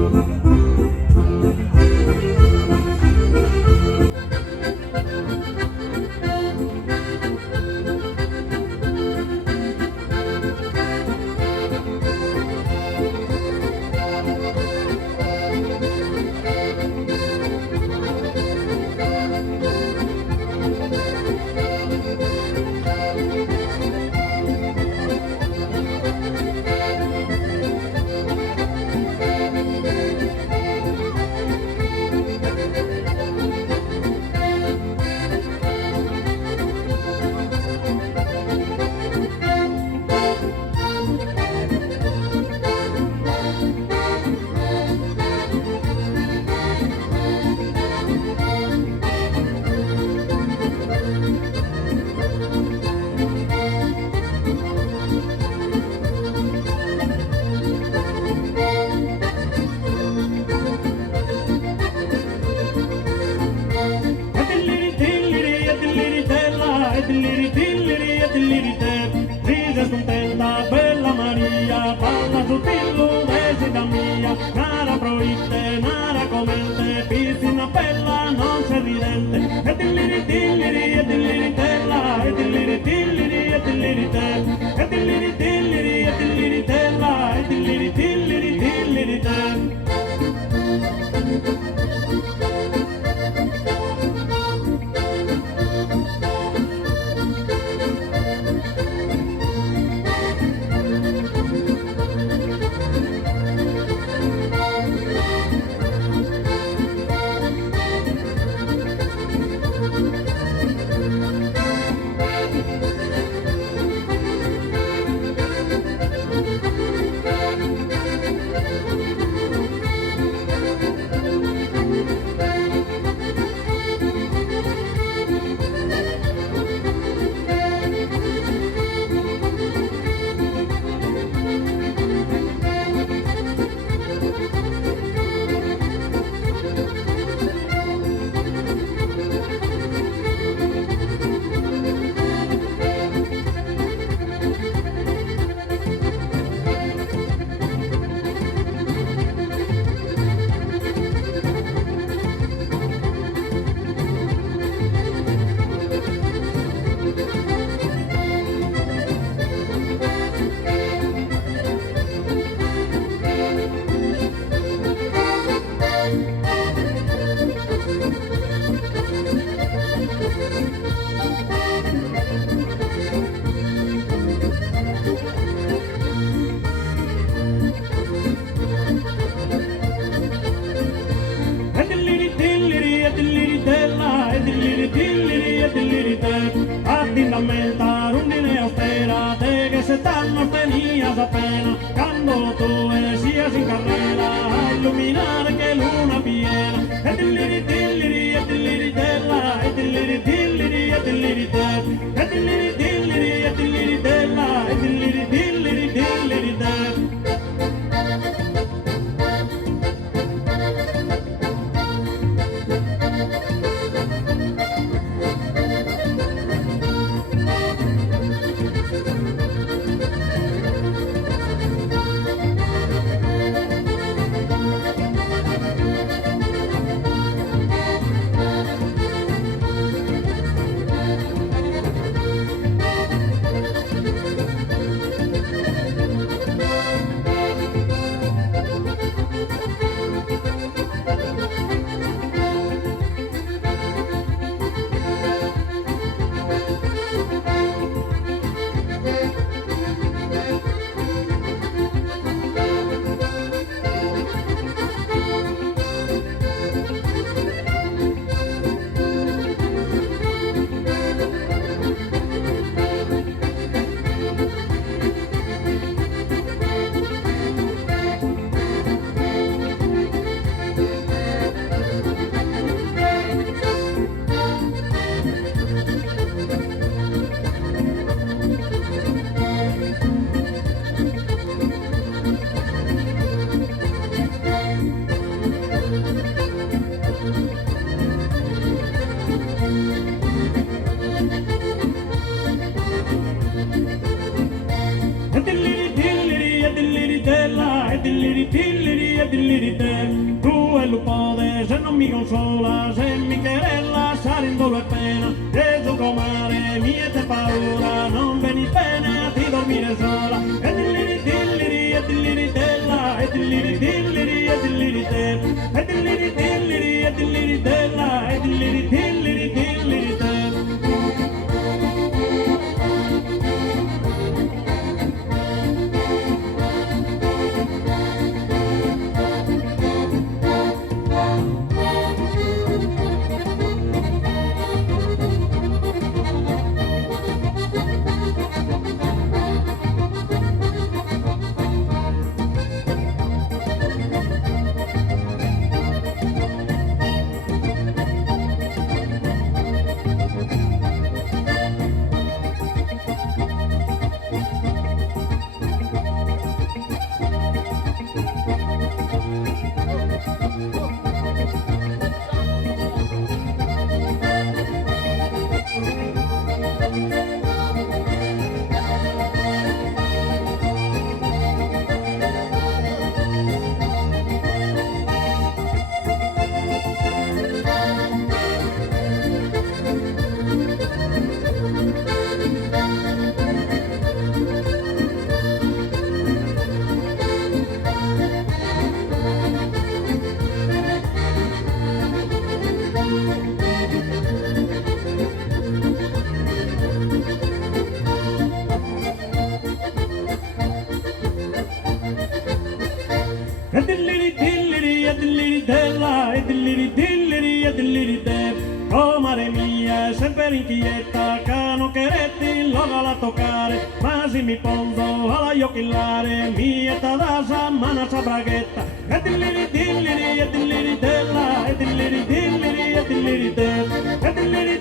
Ride contenta, bella Maria, parla sottile, vesita mia, nara proite, nara comente, piscina bella, non c'è ridente, e dilliri dilliri, e dilliri tella, e dilliri dilliri, e dilliri te, e dilliri dilliri, e dilliri tella, e dilliri dilliri, dilliri te. Lamenta rondine austera, te che se tanto tenías appena, quando tu sias in carrera, a illuminare che luna piena, e dilliri dilliri, e dilliri della, e dilliri dilliri, e dilliri te, e dilliri dilliri, e dilliri della, e dilliri dilliri, dilliri te. E dilliri dilliri, e dilliri della, e dilliri dilliri, e dilliri te. Tu e lo pode, se non mi consola, se mi querella, sarà in dolore e pena. Gesù comare, miete paura, non veni bene a ti dormire sola. E dilliri dilliri e dilliri della, e dilliri dilliri e dilliri te. E dilliri dilliri e dilliri della, e dilliri dilliri dilliri te. E dilliri dilliri e dilliri della, e dilliri dilliri e dilliri de. Oh mare mia, sempre inquieta, che non queretti logo la toccare, ma se mi pongo alla iochillare, mieta da samana sa braghetta. E dilliri dilliri e dilliri della, e dilliri dilliri e dilliri de. E dilliri